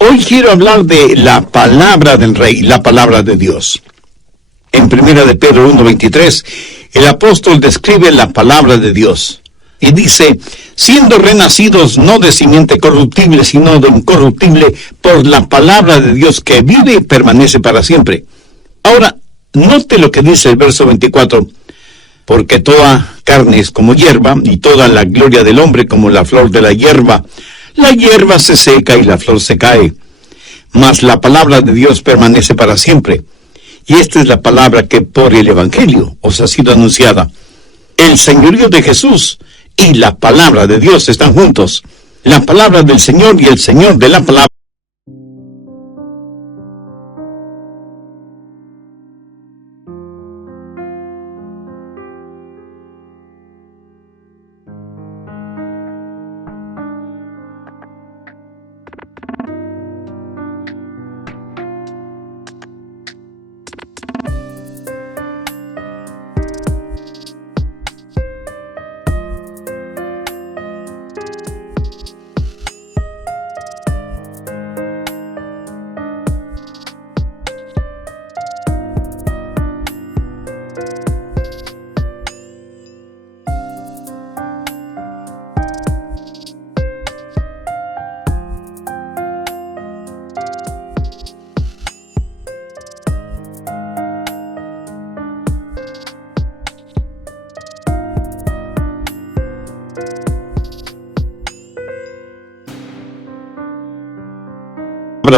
Hoy quiero hablar de la palabra del Rey, la palabra de Dios. En 1 de Pedro 1:23, el apóstol describe la palabra de Dios. Y dice, siendo renacidos no de simiente corruptible, sino de incorruptible, por la palabra de Dios que vive y permanece para siempre. Ahora, note lo que dice el verso 24. Porque toda carne es como hierba, y toda la gloria del hombre como la flor de la hierba. La hierba se seca y la flor se cae, mas la palabra de Dios permanece para siempre. Y esta es la palabra que por el Evangelio os ha sido anunciada. El señorío de Jesús y la palabra de Dios están juntos. La palabra del Señor y el Señor de la palabra.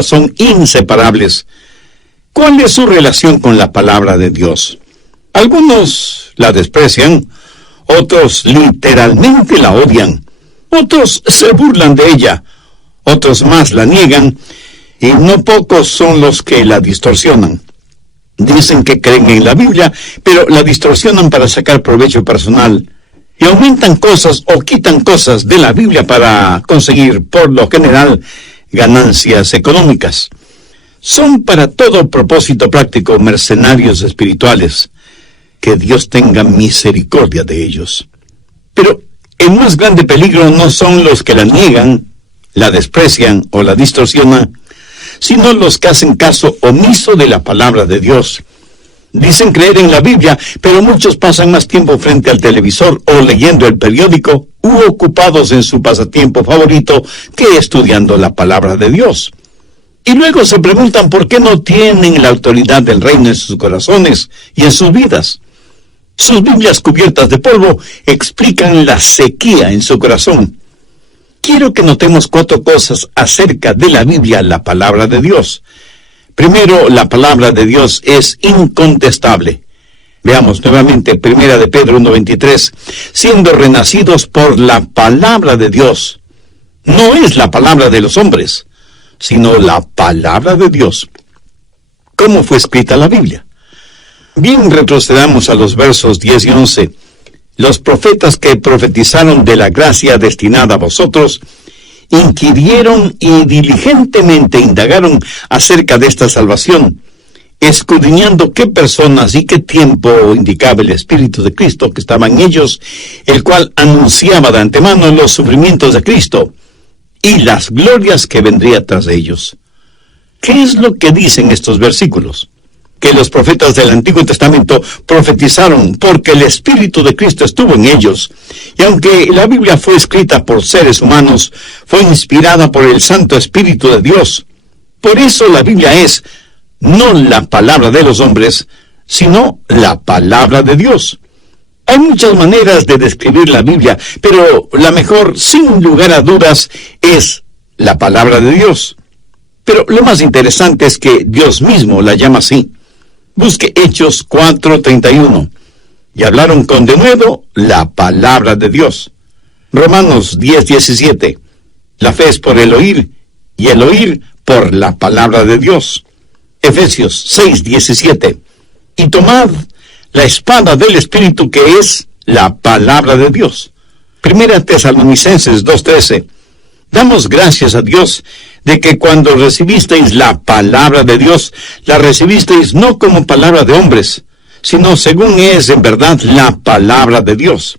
Son inseparables. ¿Cuál es su relación con la palabra de Dios? Algunos la desprecian, otros literalmente la odian, otros se burlan de ella, otros más la niegan, y no pocos son los que la distorsionan. Dicen que creen en la Biblia, pero la distorsionan para sacar provecho personal, y aumentan cosas o quitan cosas de la Biblia para conseguir, por lo general, ganancias económicas. Son para todo propósito práctico mercenarios espirituales. Que Dios tenga misericordia de ellos. Pero el más grande peligro no son los que la niegan, la desprecian o la distorsionan, sino los que hacen caso omiso de la palabra de Dios. Dicen creer en la Biblia, pero muchos pasan más tiempo frente al televisor o leyendo el periódico u ocupados en su pasatiempo favorito que estudiando la palabra de Dios. Y luego se preguntan por qué no tienen la autoridad del reino en sus corazones y en sus vidas. Sus Biblias cubiertas de polvo explican la sequía en su corazón. Quiero que notemos 4 cosas acerca de la Biblia, la palabra de Dios. Primero, la palabra de Dios es incontestable. Veamos nuevamente 1 de Pedro 1:23. Siendo renacidos por la palabra de Dios. No es la palabra de los hombres, sino la palabra de Dios. ¿Cómo fue escrita la Biblia? Bien, retrocedamos a los versos 10 y 11. Los profetas que profetizaron de la gracia destinada a vosotros, inquirieron y diligentemente indagaron acerca de esta salvación, escudriñando qué personas y qué tiempo indicaba el Espíritu de Cristo que estaba en ellos, el cual anunciaba de antemano los sufrimientos de Cristo y las glorias que vendría tras de ellos. ¿Qué es lo que dicen estos versículos? Que los profetas del Antiguo Testamento profetizaron porque el Espíritu de Cristo estuvo en ellos. Y aunque la Biblia fue escrita por seres humanos, fue inspirada por el Santo Espíritu de Dios. Por eso la Biblia es no la palabra de los hombres, sino la palabra de Dios. Hay muchas maneras de describir la Biblia, pero la mejor, sin lugar a dudas, es la palabra de Dios. Pero lo más interesante es que Dios mismo la llama así. Busque Hechos 4:31. Y hablaron con denuedo la palabra de Dios. Romanos 10:17. La fe es por el oír, y el oír por la palabra de Dios. Efesios 6:17. Y tomad la espada del Espíritu, que es la palabra de Dios. Primera Tesalonicenses 2:13. Damos gracias a Dios de que cuando recibisteis la palabra de Dios, la recibisteis no como palabra de hombres, sino según es en verdad la palabra de Dios.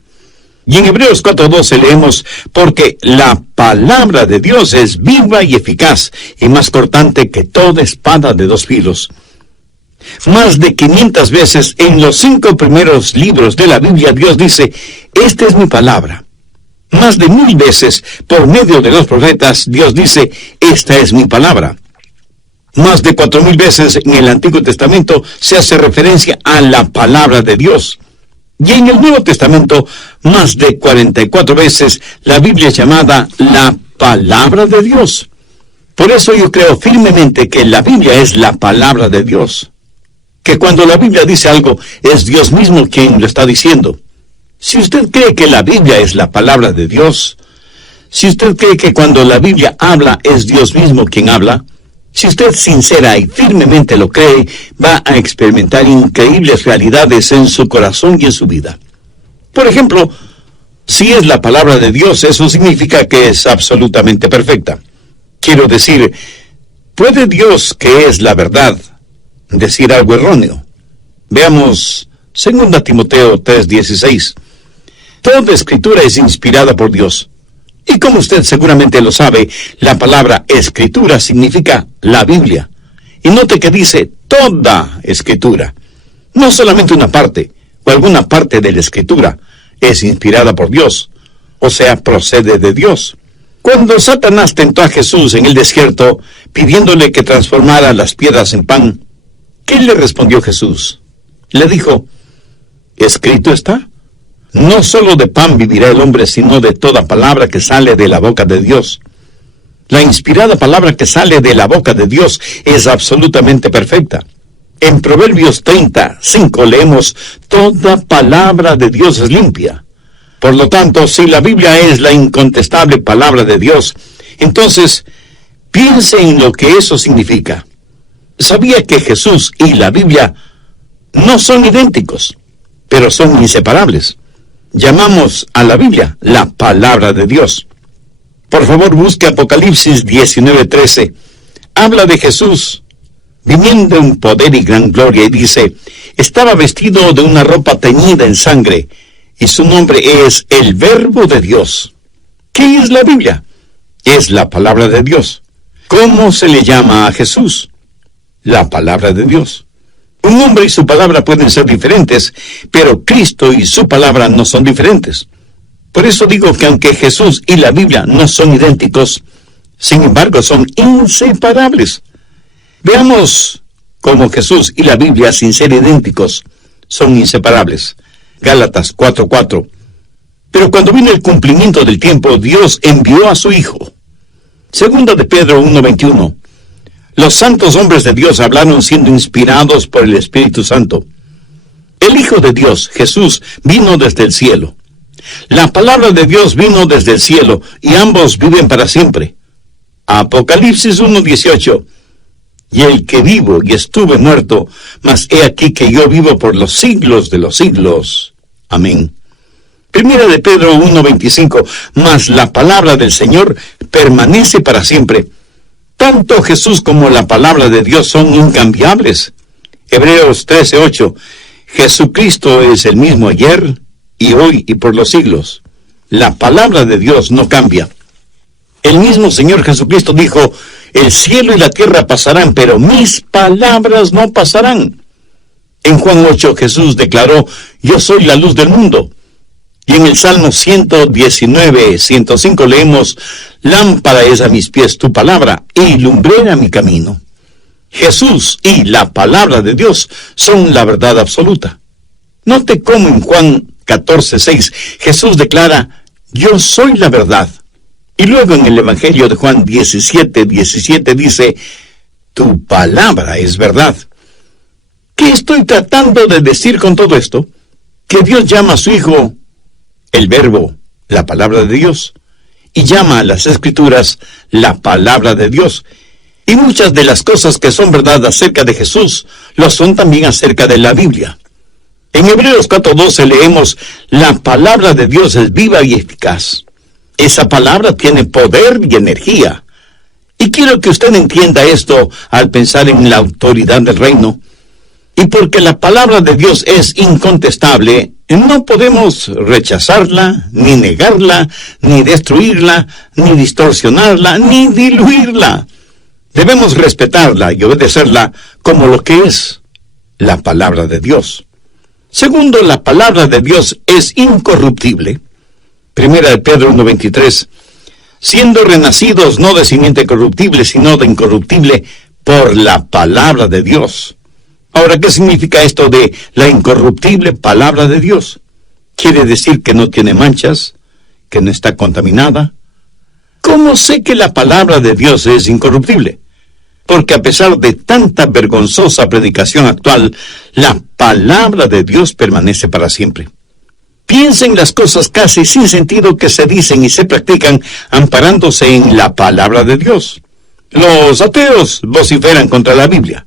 Y en Hebreos 4:12 leemos, porque la palabra de Dios es viva y eficaz, y más cortante que toda espada de 2 filos. Más de 500 veces en los 5 primeros libros de la Biblia Dios dice, esta es mi palabra. Más de 1000 veces por medio de los profetas Dios dice, esta es mi palabra. Más de 4000 veces en el Antiguo Testamento se hace referencia a la palabra de Dios. Y en el Nuevo Testamento, más de 44 veces la Biblia es llamada la palabra de Dios. Por eso yo creo firmemente que la Biblia es la palabra de Dios. Que cuando la Biblia dice algo, es Dios mismo quien lo está diciendo. Si usted cree que la Biblia es la palabra de Dios, si usted cree que cuando la Biblia habla, es Dios mismo quien habla, si usted sincera y firmemente lo cree, va a experimentar increíbles realidades en su corazón y en su vida. Por ejemplo, si es la palabra de Dios, eso significa que es absolutamente perfecta. Quiero decir, ¿puede Dios, que es la verdad, decir algo erróneo? Veamos 2 Timoteo 3:16. Toda escritura es inspirada por Dios. Y como usted seguramente lo sabe, la palabra escritura significa la Biblia. Y note que dice toda escritura. No solamente una parte, o alguna parte de la escritura, es inspirada por Dios. O sea, procede de Dios. Cuando Satanás tentó a Jesús en el desierto, pidiéndole que transformara las piedras en pan, ¿qué le respondió Jesús? Le dijo, escrito está. No solo de pan vivirá el hombre, sino de toda palabra que sale de la boca de Dios. La inspirada palabra que sale de la boca de Dios es absolutamente perfecta. En Proverbios 30:5 leemos, toda palabra de Dios es limpia. Por lo tanto, si la Biblia es la incontestable palabra de Dios, entonces piense en lo que eso significa. ¿Sabía que Jesús y la Biblia no son idénticos, pero son inseparables? Llamamos a la Biblia la palabra de Dios. Por favor, busque Apocalipsis 19:13. Habla de Jesús viniendo en poder y gran gloria y dice, estaba vestido de una ropa teñida en sangre y su nombre es el Verbo de Dios. ¿Qué es la Biblia? Es la palabra de Dios. ¿Cómo se le llama a Jesús? La palabra de Dios. Un hombre y su palabra pueden ser diferentes, pero Cristo y su palabra no son diferentes. Por eso digo que aunque Jesús y la Biblia no son idénticos, sin embargo son inseparables. Veamos cómo Jesús y la Biblia, sin ser idénticos, son inseparables. Gálatas 4:4. Pero cuando vino el cumplimiento del tiempo, Dios envió a su Hijo. Segunda de Pedro 1:21. Los santos hombres de Dios hablaron siendo inspirados por el Espíritu Santo. El Hijo de Dios, Jesús, vino desde el cielo. La palabra de Dios vino desde el cielo, y ambos viven para siempre. Apocalipsis 1:18. Y el que vivo y estuve muerto, mas he aquí que yo vivo por los siglos de los siglos. Amén. Primera de Pedro 1:25. Mas la palabra del Señor permanece para siempre. Tanto Jesús como la palabra de Dios son incambiables. Hebreos 13:8. Jesucristo es el mismo ayer y hoy y por los siglos. La palabra de Dios no cambia. El mismo Señor Jesucristo dijo, el cielo y la tierra pasarán, pero mis palabras no pasarán. En Juan 8 Jesús declaró, yo soy la luz del mundo. Y en el Salmo 119:105 leemos, lámpara es a mis pies tu palabra, y lumbrera mi camino. Jesús y la palabra de Dios son la verdad absoluta. Note cómo en Juan 14:6 Jesús declara, yo soy la verdad. Y luego en el Evangelio de Juan 17:17 dice, tu palabra es verdad. ¿Qué estoy tratando de decir con todo esto? Que Dios llama a su Hijo el Verbo, la palabra de Dios, y llama a las Escrituras la palabra de Dios. Y muchas de las cosas que son verdad acerca de Jesús, lo son también acerca de la Biblia. En Hebreos 4:12 leemos, la palabra de Dios es viva y eficaz. Esa palabra tiene poder y energía. Y quiero que usted entienda esto al pensar en la autoridad del reino. Y porque la palabra de Dios es incontestable, no podemos rechazarla, ni negarla, ni destruirla, ni distorsionarla, ni diluirla. Debemos respetarla y obedecerla como lo que es la palabra de Dios. Segundo, la palabra de Dios es incorruptible. Primera de Pedro 1:23, siendo renacidos no de simiente corruptible, sino de incorruptible por la palabra de Dios. Ahora, ¿qué significa esto de la incorruptible palabra de Dios? Quiere decir que no tiene manchas, que no está contaminada. ¿Cómo sé que la palabra de Dios es incorruptible? Porque a pesar de tanta vergonzosa predicación actual, la palabra de Dios permanece para siempre. Piensen las cosas casi sin sentido que se dicen y se practican amparándose en la palabra de Dios. Los ateos vociferan contra la Biblia.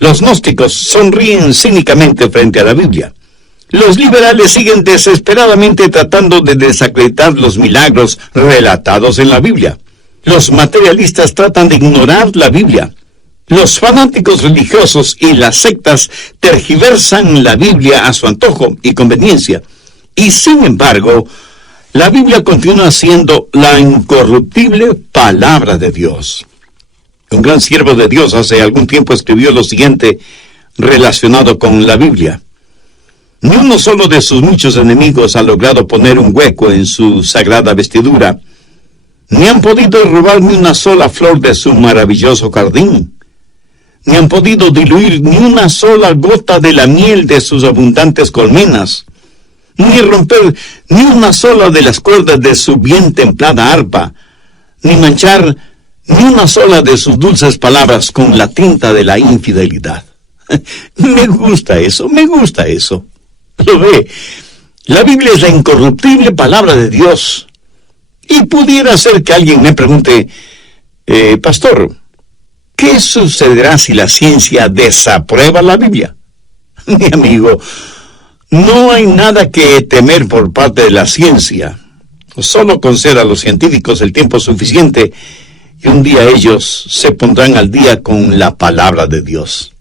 Los gnósticos sonríen cínicamente frente a la Biblia. Los liberales siguen desesperadamente tratando de desacreditar los milagros relatados en la Biblia. Los materialistas tratan de ignorar la Biblia. Los fanáticos religiosos y las sectas tergiversan la Biblia a su antojo y conveniencia. Y sin embargo, la Biblia continúa siendo la incorruptible palabra de Dios. Un gran siervo de Dios hace algún tiempo escribió lo siguiente relacionado con la Biblia. Ni uno solo de sus muchos enemigos ha logrado poner un hueco en su sagrada vestidura, ni han podido robar ni una sola flor de su maravilloso jardín, ni han podido diluir ni una sola gota de la miel de sus abundantes colmenas, ni romper ni una sola de las cuerdas de su bien templada arpa, ni manchar ni una sola de sus dulces palabras con la tinta de la infidelidad. Me gusta eso. Lo ve, la Biblia es la incorruptible palabra de Dios. Y pudiera ser que alguien me pregunte, pastor, ¿qué sucederá si la ciencia desaprueba la Biblia? Mi amigo, no hay nada que temer por parte de la ciencia. Solo conceda a los científicos el tiempo suficiente y un día ellos se pondrán al día con la palabra de Dios.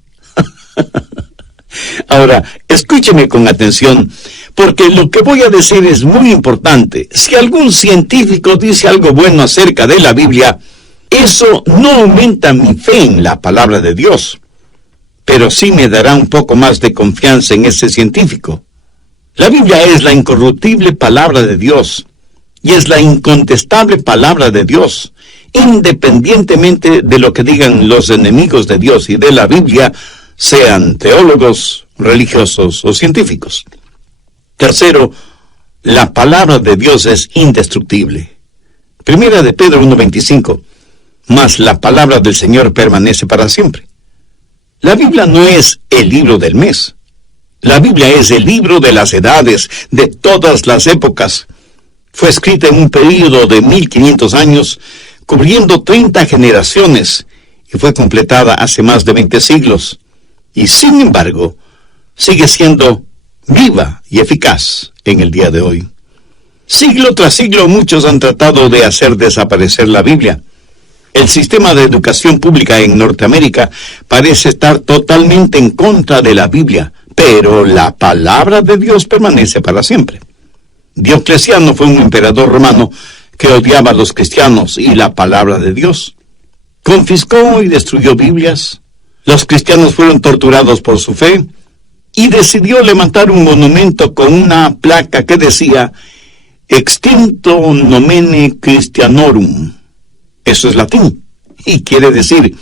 Ahora, escúcheme con atención, porque lo que voy a decir es muy importante. Si algún científico dice algo bueno acerca de la Biblia, eso no aumenta mi fe en la palabra de Dios, pero sí me dará un poco más de confianza en ese científico. La Biblia es la incorruptible palabra de Dios, y es la incontestable palabra de Dios, independientemente de lo que digan los enemigos de Dios y de la Biblia, sean teólogos, religiosos o científicos. Tercero, la palabra de Dios es indestructible. Primera de Pedro 1:25, mas la palabra del Señor permanece para siempre. La Biblia no es el libro del mes. La Biblia es el libro de las edades, de todas las épocas. Fue escrita en un período de 1500 años, cubriendo 30 generaciones, y fue completada hace más de 20 siglos. Y sin embargo, sigue siendo viva y eficaz en el día de hoy. Siglo tras siglo, muchos han tratado de hacer desaparecer la Biblia. El sistema de educación pública en Norteamérica parece estar totalmente en contra de la Biblia, pero la palabra de Dios permanece para siempre. Diocleciano fue un emperador romano que odiaba a los cristianos y la palabra de Dios. Confiscó y destruyó Biblias. Los cristianos fueron torturados por su fe y decidió levantar un monumento con una placa que decía Extincto nomene Christianorum. Eso es latín y quiere decir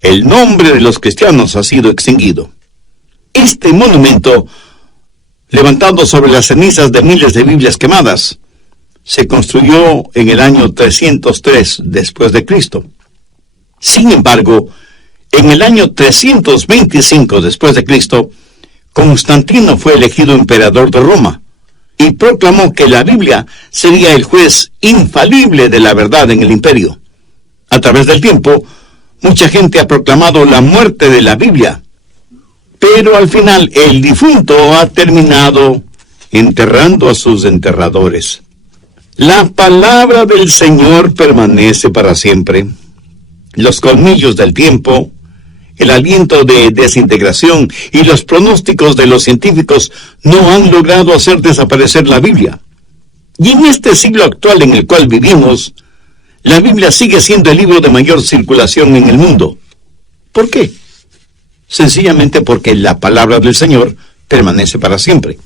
el nombre de los cristianos ha sido extinguido. Este monumento, levantado sobre las cenizas de miles de Biblias quemadas, se construyó en el año 303 después de Cristo. Sin embargo, en el año 325 después de Cristo, Constantino fue elegido emperador de Roma y proclamó que la Biblia sería el juez infalible de la verdad en el imperio. A través del tiempo, mucha gente ha proclamado la muerte de la Biblia, pero al final el difunto ha terminado enterrando a sus enterradores. La palabra del Señor permanece para siempre. Los colmillos del tiempo, El aliento de desintegración y los pronósticos de los científicos no han logrado hacer desaparecer la Biblia. Y en este siglo actual en el cual vivimos, la Biblia sigue siendo el libro de mayor circulación en el mundo. ¿Por qué? Sencillamente porque la palabra del Señor permanece para siempre.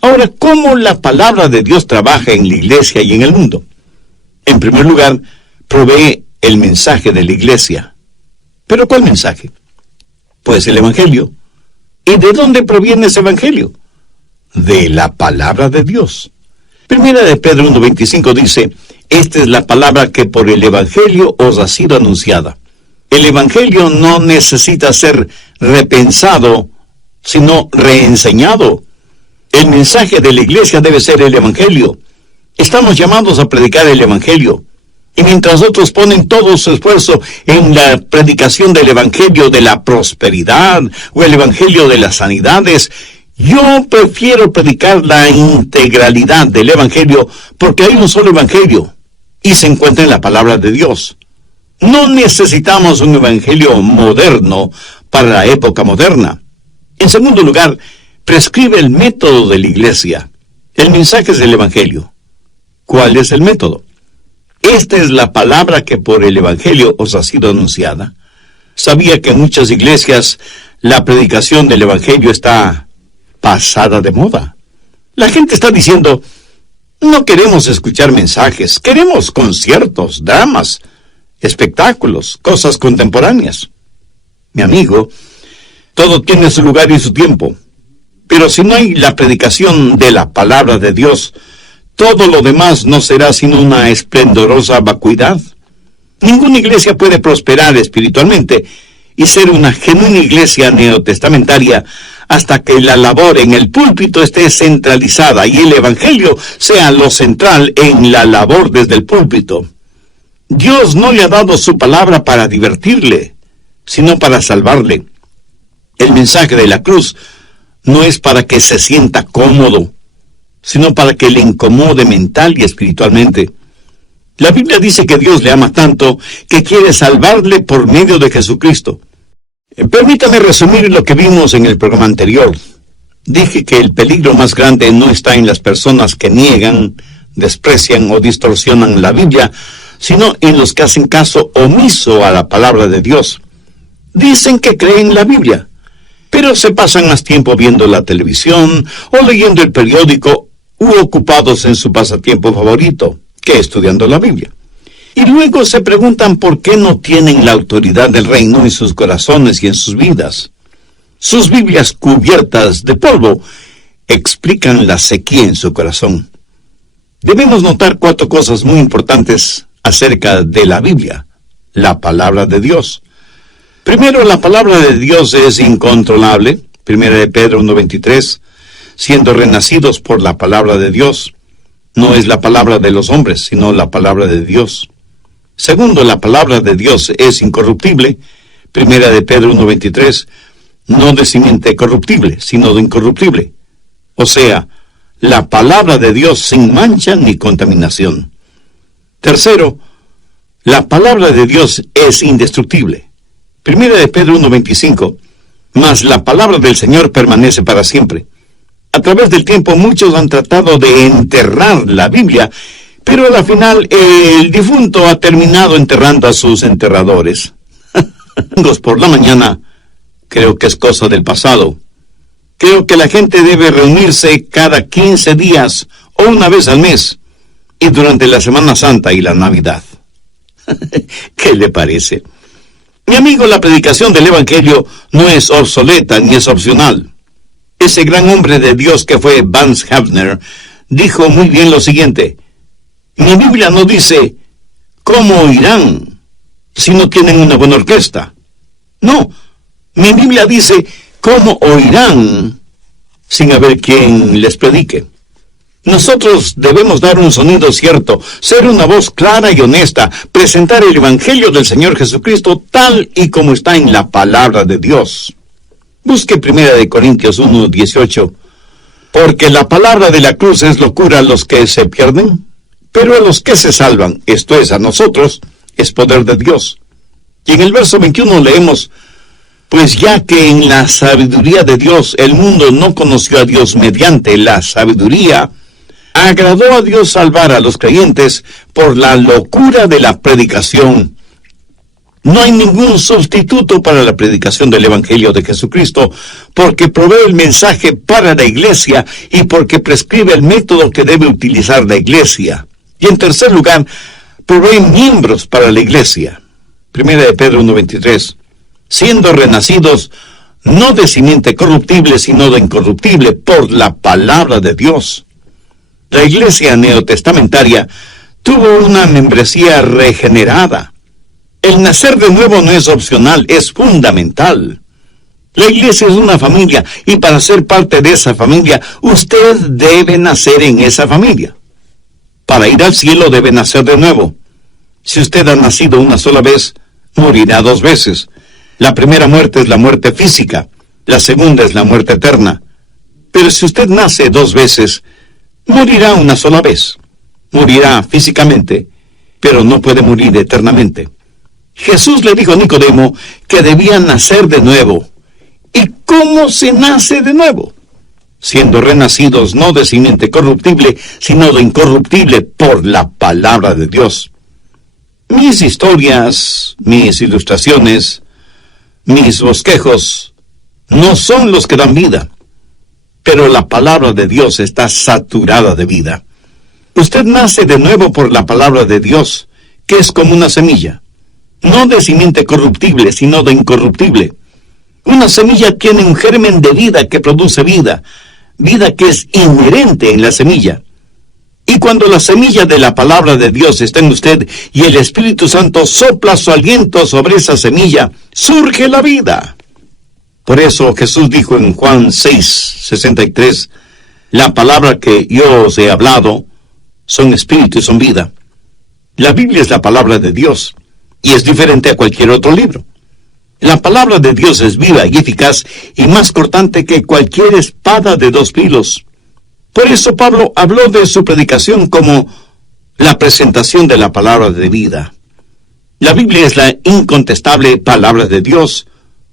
Ahora, ¿cómo la palabra de Dios trabaja en la iglesia y en el mundo? En primer lugar, provee el mensaje de la iglesia. ¿Pero cuál mensaje? Pues el Evangelio. ¿Y de dónde proviene ese Evangelio? De la palabra de Dios. Primera de Pedro 1:25 dice, esta es la palabra que por el Evangelio os ha sido anunciada. El Evangelio no necesita ser repensado, sino reenseñado. El mensaje de la iglesia debe ser el Evangelio. Estamos llamados a predicar el Evangelio. Y mientras otros ponen todo su esfuerzo en la predicación del Evangelio de la prosperidad o el Evangelio de las sanidades, yo prefiero predicar la integralidad del Evangelio porque hay un solo Evangelio y se encuentra en la palabra de Dios. No necesitamos un Evangelio moderno para la época moderna. En segundo lugar, prescribe el método de la iglesia. El mensaje es el Evangelio. ¿Cuál es el método? Esta es la palabra que por el Evangelio os ha sido anunciada. Sabía que en muchas iglesias la predicación del Evangelio está pasada de moda. La gente está diciendo, no queremos escuchar mensajes, queremos conciertos, dramas, espectáculos, cosas contemporáneas. Mi amigo, todo tiene su lugar y su tiempo. Pero si no hay la predicación de la palabra de Dios, todo lo demás no será sino una esplendorosa vacuidad. Ninguna iglesia puede prosperar espiritualmente y ser una genuina iglesia neotestamentaria hasta que la labor en el púlpito esté centralizada y el Evangelio sea lo central en la labor desde el púlpito. Dios no le ha dado su palabra para divertirle, sino para salvarle. El mensaje de la cruz no es para que se sienta cómodo, sino para que le incomode mental y espiritualmente. La Biblia dice que Dios le ama tanto que quiere salvarle por medio de Jesucristo. Permítame resumir lo que vimos en el programa anterior. Dije que el peligro más grande no está en las personas que niegan, desprecian o distorsionan la Biblia, sino en los que hacen caso omiso a la palabra de Dios. Dicen que creen la Biblia, pero se pasan más tiempo viendo la televisión o leyendo el periódico u ocupados en su pasatiempo favorito, que estudiando la Biblia. Y luego se preguntan por qué no tienen la autoridad del reino en sus corazones y en sus vidas. Sus Biblias cubiertas de polvo explican la sequía en su corazón. Debemos notar 4 cosas muy importantes acerca de la Biblia, la palabra de Dios. Primero, la palabra de Dios es incontrolable. 1 de Pedro 1:23, siendo renacidos por la palabra de Dios. No es la palabra de los hombres, sino la palabra de Dios. Segundo, la palabra de Dios es incorruptible. 1 de Pedro 1:23, no de simiente corruptible, sino de incorruptible. O sea, la palabra de Dios sin mancha ni contaminación. Tercero, la palabra de Dios es indestructible. 1 de Pedro 1:25, mas la palabra del Señor permanece para siempre. A través del tiempo muchos han tratado de enterrar la Biblia, pero a la final el difunto ha terminado enterrando a sus enterradores. Por la mañana, creo que es cosa del pasado. Creo que la gente debe reunirse cada 15 días o una vez al mes, y durante la Semana Santa y la Navidad. ¿Qué le parece? Mi amigo, la predicación del Evangelio no es obsoleta ni es opcional. Ese gran hombre de Dios que fue Vance Havner dijo muy bien lo siguiente: mi Biblia no dice cómo oirán si no tienen una buena orquesta. No, mi Biblia dice cómo oirán sin haber quien les predique. Nosotros debemos dar un sonido cierto, ser una voz clara y honesta, presentar el Evangelio del Señor Jesucristo tal y como está en la palabra de Dios. Busque 1 de Corintios 1:18. Porque la palabra de la cruz es locura a los que se pierden, pero a los que se salvan, esto es, a nosotros, es poder de Dios. Y en el verso 21 leemos: Pues ya que en la sabiduría de Dios el mundo no conoció a Dios mediante la sabiduría, agradó a Dios salvar a los creyentes por la locura de la predicación. No hay ningún sustituto para la predicación del Evangelio de Jesucristo, porque provee el mensaje para la iglesia y porque prescribe el método que debe utilizar la iglesia. Y en tercer lugar, provee miembros para la iglesia. Primera de Pedro 1:23. Siendo renacidos, no de simiente corruptible, sino de incorruptible, por la palabra de Dios. La iglesia neotestamentaria tuvo una membresía regenerada. El nacer de nuevo no es opcional, es fundamental. La iglesia es una familia, y para ser parte de esa familia, usted debe nacer en esa familia. Para ir al cielo debe nacer de nuevo. Si usted ha nacido una sola vez, morirá 2 veces. La primera muerte es la muerte física, la segunda es la muerte eterna. Pero si usted nace 2 veces, morirá una sola vez. Morirá físicamente, pero no puede morir eternamente. Jesús le dijo a Nicodemo que debía nacer de nuevo. ¿Y cómo se nace de nuevo? Siendo renacidos no de simiente corruptible, sino de incorruptible por la palabra de Dios. Mis historias, mis ilustraciones, mis bosquejos no son los que dan vida, pero la palabra de Dios está saturada de vida. Usted nace de nuevo por la palabra de Dios, que es como una semilla, no de simiente corruptible, sino de incorruptible. Una semilla tiene un germen de vida que produce vida, vida que es inherente en la semilla. Y cuando la semilla de la palabra de Dios está en usted y el Espíritu Santo sopla su aliento sobre esa semilla, surge la vida. Por eso Jesús dijo en Juan 6:63, la palabra que yo os he hablado son espíritu y son vida. La Biblia es la palabra de Dios y es diferente a cualquier otro libro. La palabra de Dios es viva y eficaz y más cortante que cualquier espada de 2 filos. Por eso Pablo habló de su predicación como la presentación de la palabra de vida. La Biblia es la incontestable palabra de Dios,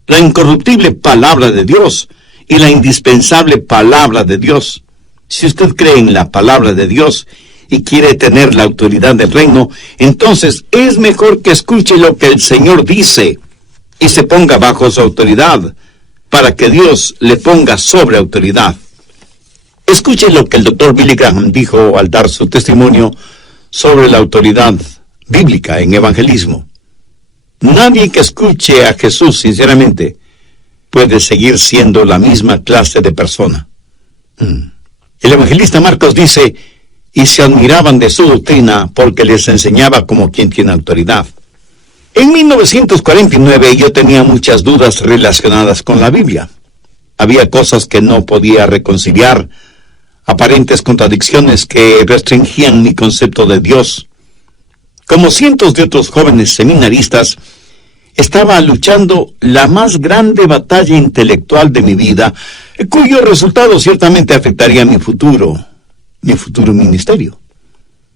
la incorruptible palabra de Dios y la indispensable palabra de Dios. Si usted cree en la palabra de Dios y quiere tener la autoridad del reino, entonces es mejor que escuche lo que el Señor dice y se ponga bajo su autoridad, para que Dios le ponga sobre autoridad. Escuche lo que el Dr. Billy Graham dijo al dar su testimonio sobre la autoridad bíblica en evangelismo. Nadie que escuche a Jesús sinceramente puede seguir siendo la misma clase de persona. El evangelista Marcos dice, y se admiraban de su doctrina porque les enseñaba como quien tiene autoridad. En 1949 yo tenía muchas dudas relacionadas con la Biblia. Había cosas que no podía reconciliar, aparentes contradicciones que restringían mi concepto de Dios. Como cientos de otros jóvenes seminaristas, estaba luchando la más grande batalla intelectual de mi vida, cuyo resultado ciertamente afectaría mi futuro ministerio.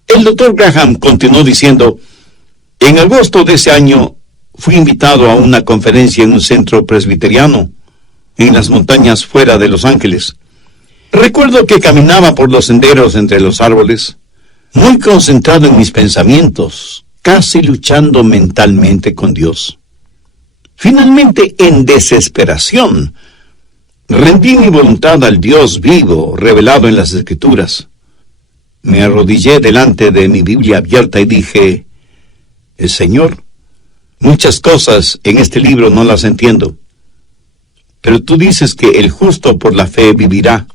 El Dr. Graham continuó diciendo, en agosto de ese año fui invitado a una conferencia en un centro presbiteriano, en las montañas fuera de Los Ángeles. Recuerdo que caminaba por los senderos entre los árboles, muy concentrado en mis pensamientos, casi luchando mentalmente con Dios. Finalmente, en desesperación, rendí mi voluntad al Dios vivo, revelado en las Escrituras. Me arrodillé delante de mi Biblia abierta y dije, Señor, muchas cosas en este libro no las entiendo, pero tú dices que el justo por la fe vivirá.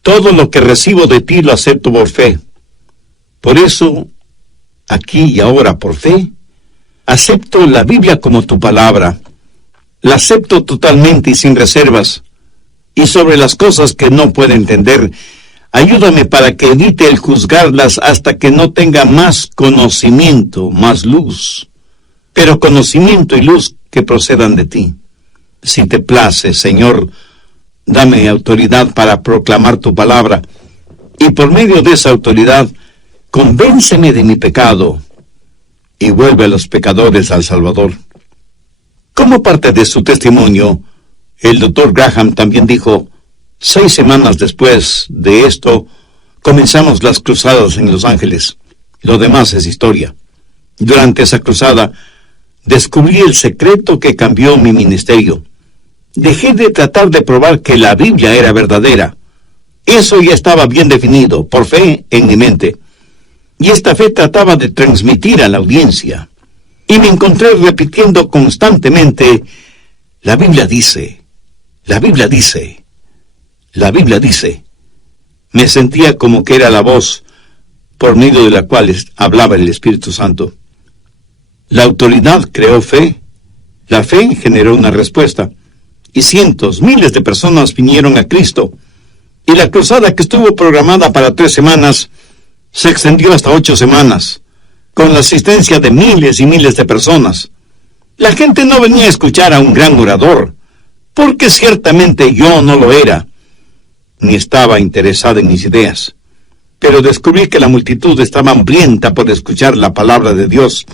Todo lo que recibo de ti lo acepto por fe. Por eso, aquí y ahora por fe, acepto la Biblia como tu palabra. La acepto totalmente y sin reservas. Y sobre las cosas que no puedo entender, ayúdame para que evite el juzgarlas hasta que no tenga más conocimiento, más luz. Pero conocimiento y luz que procedan de ti. Si te place, Señor, dame autoridad para proclamar tu palabra, y por medio de esa autoridad, convénceme de mi pecado, y vuelve a los pecadores al Salvador. Como parte de su testimonio, el Dr. Graham también dijo: 6 semanas después de esto, comenzamos las cruzadas en Los Ángeles. Lo demás es historia. Durante esa cruzada, descubrí el secreto que cambió mi ministerio. Dejé de tratar de probar que la Biblia era verdadera. Eso ya estaba bien definido, por fe en mi mente. Y esta fe trataba de transmitir a la audiencia. Y me encontré repitiendo constantemente: la Biblia dice, la Biblia dice, la Biblia dice. Me sentía como que era la voz por medio de la cual hablaba el Espíritu Santo. La autoridad creó fe. La fe generó una respuesta. Y cientos, miles de personas vinieron a Cristo. Y la cruzada, que estuvo programada para 3 semanas, se extendió hasta 8 semanas, con la asistencia de miles y miles de personas. La gente no venía a escuchar a un gran orador, porque ciertamente yo no lo era, ni estaba interesada en mis ideas. Pero descubrí que la multitud estaba hambrienta por escuchar la palabra de Dios.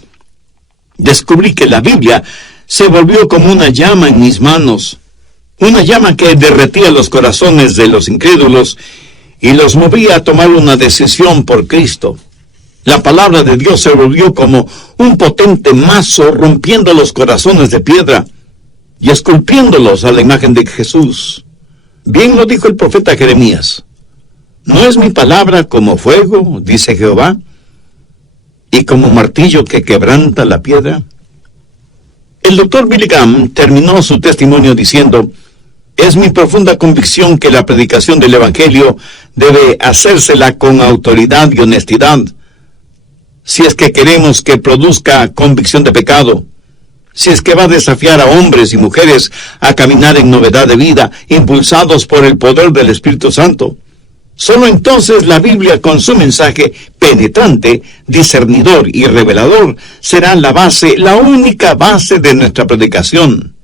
Descubrí que la Biblia se volvió como una llama en mis manos, una llama que derretía los corazones de los incrédulos y los movía a tomar una decisión por Cristo. La palabra de Dios se volvió como un potente mazo, rompiendo los corazones de piedra y esculpiéndolos a la imagen de Jesús. Bien lo dijo el profeta Jeremías: ¿no es mi palabra como fuego, dice Jehová, y como martillo que quebranta la piedra? El Dr. Billy Graham terminó su testimonio diciendo: es mi profunda convicción que la predicación del Evangelio debe hacérsela con autoridad y honestidad, si es que queremos que produzca convicción de pecado, si es que va a desafiar a hombres y mujeres a caminar en novedad de vida, impulsados por el poder del Espíritu Santo. Solo entonces la Biblia, con su mensaje penetrante, discernidor y revelador, será la base, la única base de nuestra predicación.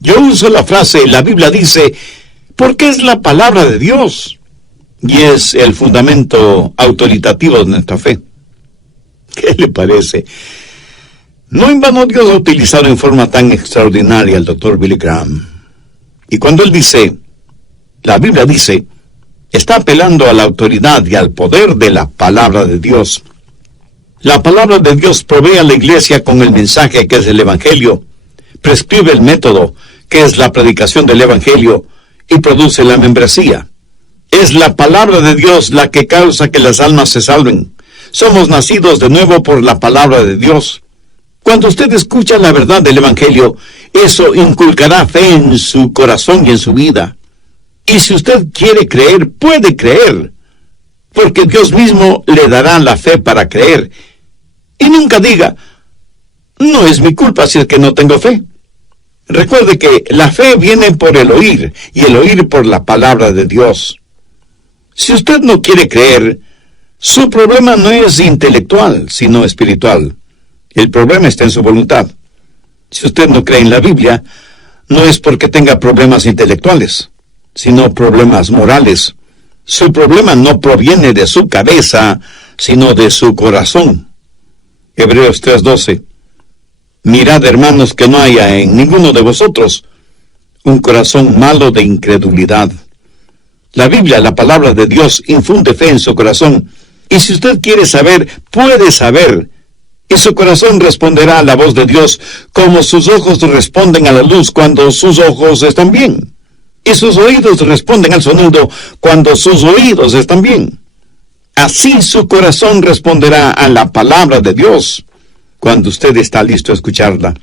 Yo uso la frase "la Biblia dice" porque es la palabra de Dios y es el fundamento autoritativo de nuestra fe. ¿Qué le parece? No en vano Dios ha utilizado en forma tan extraordinaria al Dr. Billy Graham. Y cuando él dice "la Biblia dice", está apelando a la autoridad y al poder de la palabra de Dios. La palabra de Dios provee a la iglesia con el mensaje que es el Evangelio, prescribe el método que es la predicación del Evangelio y produce la membresía. Es la palabra de Dios la que causa que las almas se salven. Somos nacidos de nuevo por la palabra de Dios. Cuando usted escucha la verdad del Evangelio, eso inculcará fe en su corazón y en su vida. Y si usted quiere creer, puede creer, porque Dios mismo le dará la fe para creer. Y nunca diga: no es mi culpa si es que no tengo fe. Recuerde que la fe viene por el oír, y el oír por la palabra de Dios. Si usted no quiere creer, su problema no es intelectual, sino espiritual. El problema está en su voluntad. Si usted no cree en la Biblia, no es porque tenga problemas intelectuales, sino problemas morales. Su problema no proviene de su cabeza, sino de su corazón. Hebreos 3:12. Mirad, hermanos, que no haya en ninguno de vosotros un corazón malo de incredulidad. La Biblia, la palabra de Dios, infunde fe en su corazón. Y si usted quiere saber, puede saber. Y su corazón responderá a la voz de Dios, como sus ojos responden a la luz cuando sus ojos están bien. Y sus oídos responden al sonido cuando sus oídos están bien. Así su corazón responderá a la palabra de Dios cuando usted está listo a escucharla.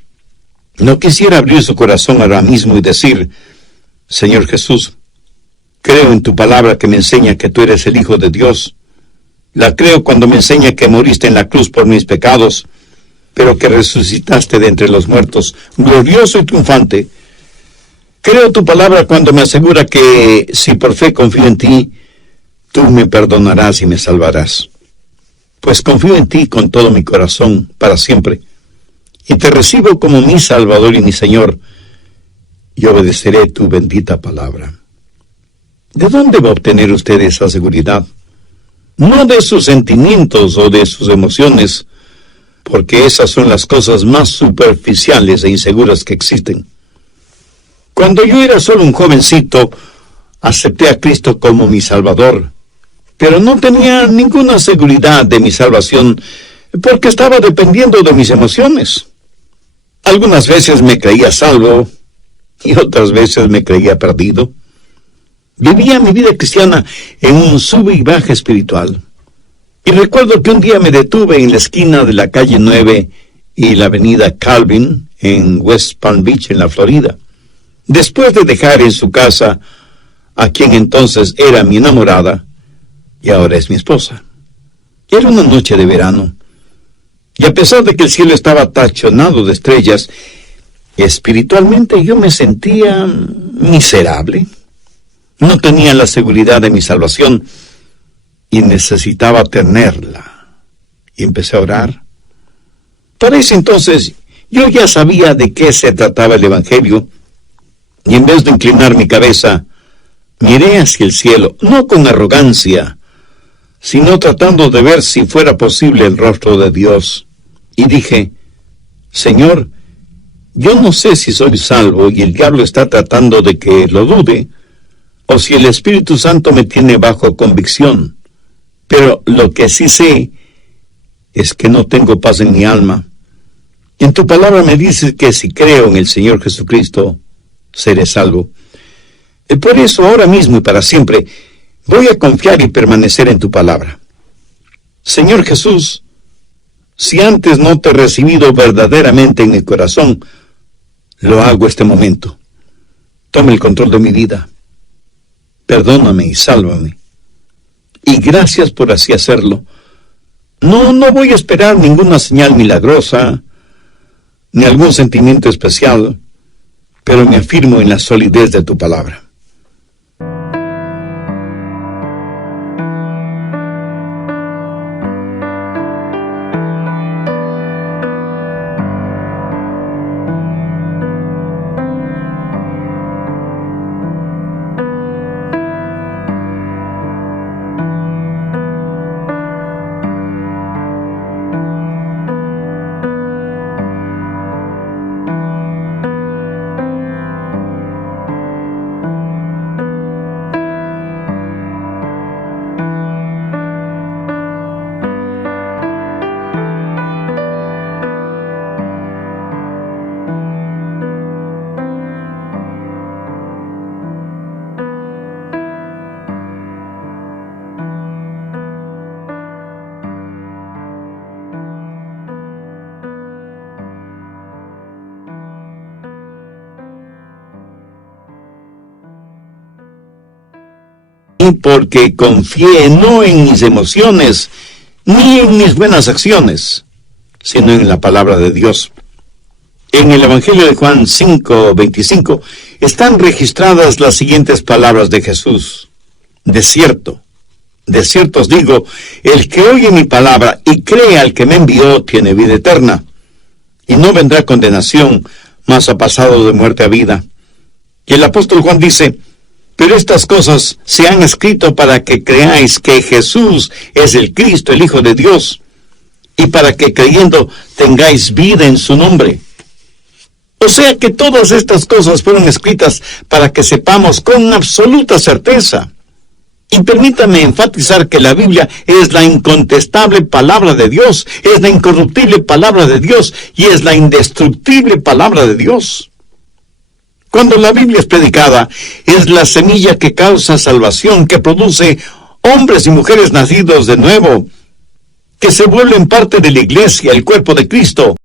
No quisiera abrir su corazón ahora mismo y decir: Señor Jesús, creo en tu palabra que me enseña que tú eres el Hijo de Dios. La creo cuando me enseña que moriste en la cruz por mis pecados, pero que resucitaste de entre los muertos, glorioso y triunfante. Creo tu palabra cuando me asegura que si por fe confío en ti, tú me perdonarás y me salvarás. Pues confío en ti con todo mi corazón para siempre, y te recibo como mi Salvador y mi Señor, y obedeceré tu bendita palabra. ¿De dónde va a obtener usted esa seguridad? No de sus sentimientos o de sus emociones, porque esas son las cosas más superficiales e inseguras que existen. Cuando yo era solo un jovencito, acepté a Cristo como mi Salvador, pero no tenía ninguna seguridad de mi salvación, porque estaba dependiendo de mis emociones. Algunas veces me creía salvo, y otras veces me creía perdido. Vivía mi vida cristiana en un sube y baja espiritual. Y recuerdo que un día me detuve en la esquina de la calle 9 y la avenida Calvin, en West Palm Beach, en la Florida, después de dejar en su casa a quien entonces era mi enamorada, y ahora es mi esposa. Era una noche de verano, y a pesar de que el cielo estaba tachonado de estrellas, espiritualmente yo me sentía miserable. No tenía la seguridad de mi salvación, y necesitaba tenerla. Y empecé a orar. Para ese entonces, yo ya sabía de qué se trataba el Evangelio, y en vez de inclinar mi cabeza, miré hacia el cielo, no con arrogancia, sino tratando de ver si fuera posible el rostro de Dios. Y dije, Señor, yo no sé si soy salvo y el diablo está tratando de que lo dude, o si el Espíritu Santo me tiene bajo convicción. Pero lo que sí sé es que no tengo paz en mi alma. En tu palabra me dices que si creo en el Señor Jesucristo, seré salvo. Por eso, ahora mismo y para siempre, voy a confiar y permanecer en tu palabra. Señor Jesús, si antes no te he recibido verdaderamente en mi corazón, lo hago este momento. Toma el control de mi vida. Perdóname y sálvame. Y gracias por así hacerlo. No voy a esperar ninguna señal milagrosa, ni algún sentimiento especial, pero me afirmo en la solidez de tu palabra. Porque confié no en mis emociones, ni en mis buenas acciones, sino en la palabra de Dios. En el Evangelio de Juan 5:25 están registradas las siguientes palabras de Jesús. De cierto os digo, el que oye mi palabra y cree al que me envió tiene vida eterna, y no vendrá condenación, mas ha pasado de muerte a vida. Y el apóstol Juan dice, pero estas cosas se han escrito para que creáis que Jesús es el Cristo, el Hijo de Dios, y para que creyendo tengáis vida en su nombre. O sea que todas estas cosas fueron escritas para que sepamos con absoluta certeza. Y permítame enfatizar que la Biblia es la incontestable palabra de Dios, es la incorruptible palabra de Dios y es la indestructible palabra de Dios. Cuando la Biblia es predicada, es la semilla que causa salvación, que produce hombres y mujeres nacidos de nuevo, que se vuelven parte de la iglesia, el cuerpo de Cristo.